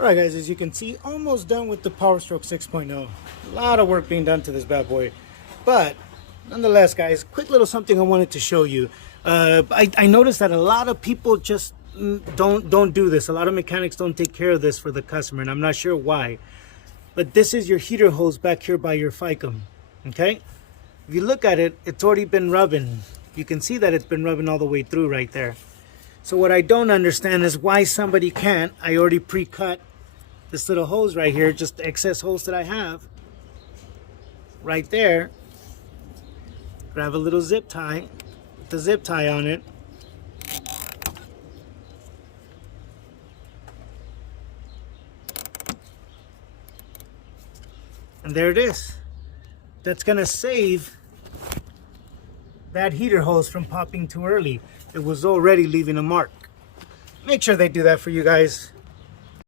Alright guys, as you can see, almost done with the Powerstroke 6.0. A lot of work being done to this bad boy. But, nonetheless guys, quick little something I wanted to show you. I noticed that a lot of people just don't do this. A lot of mechanics don't take care of this for the customer, and I'm not sure why. But this is your heater hose back here by your ficum. Okay? If you look at it, it's already been rubbing. You can see that it's been rubbing all the way through right there. So what I don't understand is why somebody can't. I already pre-cut this little hose right here, just the excess hose that I have right there. Grab a little zip tie, put the zip tie on it, and there it is. That's gonna save that heater hose from popping too early. It was already leaving a mark. Make sure they do that for you guys.